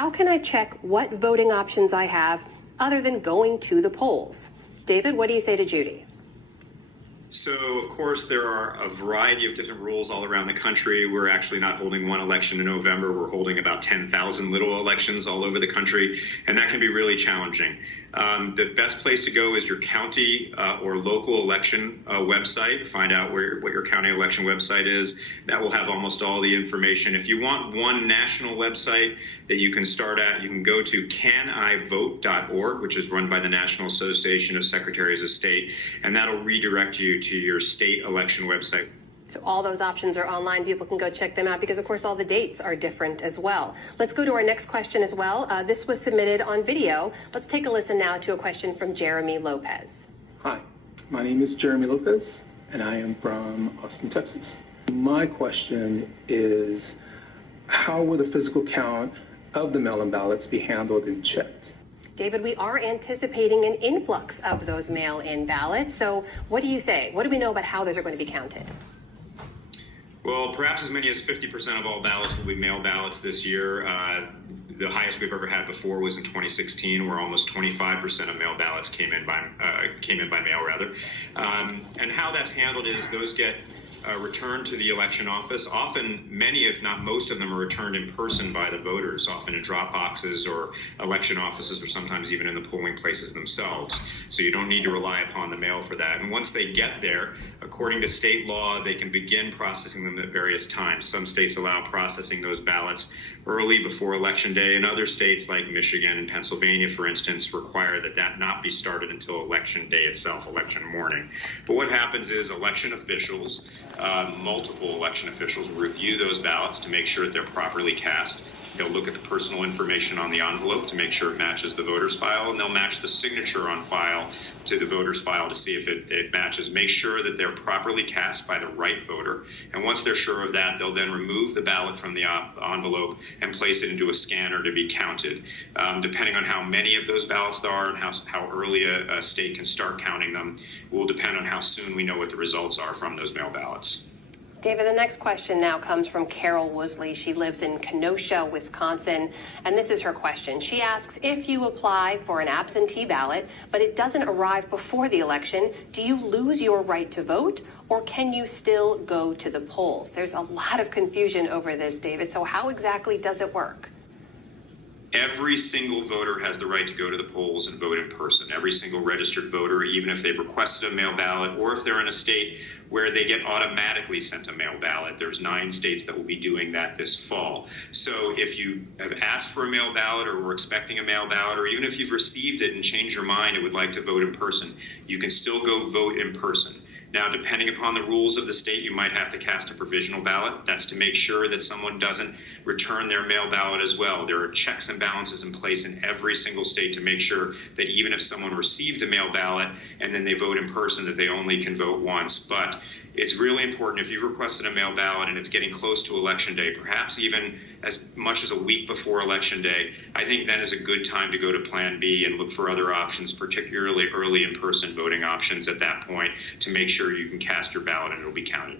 how can I check what voting options I have other than going to the polls? David, what do you say to Judy? So, of course, there are a variety of different rules all around the country. We're actually not holding one election in November. We're holding about 10,000 little elections all over the country, and that can be really challenging. The best place to go is your county or local election website. Find out what your county election website is. That will have almost all the information. If you want one national website that you can start at, you can go to canivote.org, which is run by the National Association of Secretaries of State, and that'll redirect you to your state election website. So all those options are online. People can go check them out because, of course, all the dates are different as well. Let's go to our next question as well. This was submitted on video. Let's take a listen now to a question from Jeremy Lopez. Hi, my name is Jeremy Lopez, and I am from Austin, Texas. My question is, how will the physical count of the mail-in ballots be handled and checked? David, we are anticipating an influx of those mail-in ballots. So what do you say? What do we know about how those are going to be counted? Well, perhaps as many as 50% of all ballots will be mail ballots this year. The highest we've ever had before was in 2016, where almost 25% of mail ballots came in by mail, rather. And how that's handled is those get returned to the election office. Often, many, if not most of them, are returned in person by the voters, often in drop boxes or election offices, or sometimes even in the polling places themselves. So you don't need to rely upon the mail for that. And once they get there, according to state law, they can begin processing them at various times. Some states allow processing those ballots early before Election Day, and other states like Michigan and Pennsylvania, for instance, require that not be started until Election Day itself, election morning. But what happens is election officials, multiple election officials, will review those ballots to make sure that they're properly cast. They'll look at the personal information on the envelope to make sure it matches the voter's file, and they'll match the signature on file to the voter's file to see if it matches. Make sure that they're properly cast by the right voter. And once they're sure of that, they'll then remove the ballot from the envelope and place it into a scanner to be counted. Depending on how many of those ballots there are and how early a state can start counting them will depend on how soon we know what the results are from those mail ballots. David, the next question now comes from Carol Woosley. She lives in Kenosha, Wisconsin, and this is her question. She asks, if you apply for an absentee ballot, but it doesn't arrive before the election, do you lose your right to vote, or can you still go to the polls? There's a lot of confusion over this, David, so how exactly does it work? Every single voter has the right to go to the polls and vote in person. Every single registered voter, even if they've requested a mail ballot or if they're in a state where they get automatically sent a mail ballot. There's 9 states that will be doing that this fall. So if you have asked for a mail ballot or were expecting a mail ballot, or even if you've received it and changed your mind and would like to vote in person, you can still go vote in person. Now, depending upon the rules of the state, you might have to cast a provisional ballot. That's to make sure that someone doesn't return their mail ballot as well. There are checks and balances in place in every single state to make sure that even if someone received a mail ballot and then they vote in person, that they only can vote once. But it's really important, if you've requested a mail ballot and it's getting close to Election Day, perhaps even as much as a week before Election Day, I think that is a good time to go to Plan B and look for other options, particularly early in-person voting options at that point, to make sure you can cast your ballot and it'll be counted.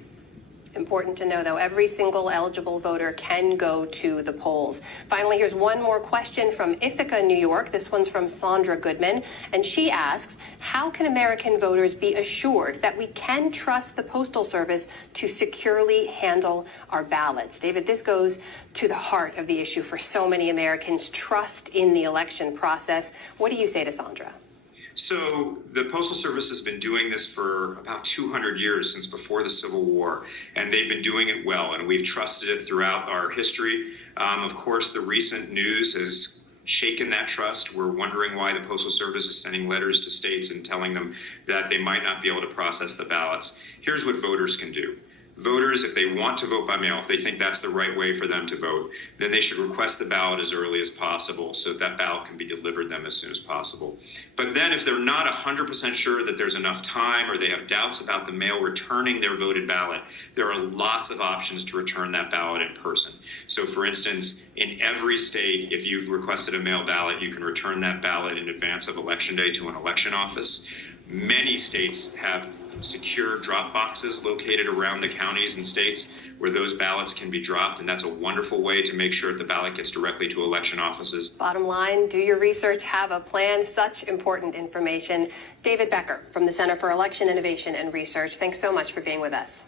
Important to know, though, every single eligible voter can go to the polls. Finally, here's one more question from Ithaca, New York. This one's from Sandra Goodman, and she asks, how can American voters be assured that we can trust the Postal Service to securely handle our ballots? David, this goes to the heart of the issue for so many Americans, trust in the election process. What do you say to Sandra? So the Postal Service has been doing this for about 200 years, since before the Civil War, and they've been doing it well, and we've trusted it throughout our history. Of course, the recent news has shaken that trust. We're wondering why the Postal Service is sending letters to states and telling them that they might not be able to process the ballots. Here's what voters can do. Voters, if they want to vote by mail, if they think that's the right way for them to vote, then they should request the ballot as early as possible so that ballot can be delivered to them as soon as possible. But then if they're not 100% sure that there's enough time, or they have doubts about the mail returning their voted ballot, there are lots of options to return that ballot in person. So for instance, in every state, if you've requested a mail ballot, you can return that ballot in advance of Election Day to an election office. Many states have secure drop boxes located around the counties and states where those ballots can be dropped, and that's a wonderful way to make sure that the ballot gets directly to election offices. Bottom line, do your research, have a plan, such important information. David Becker from the Center for Election Innovation and Research, thanks so much for being with us.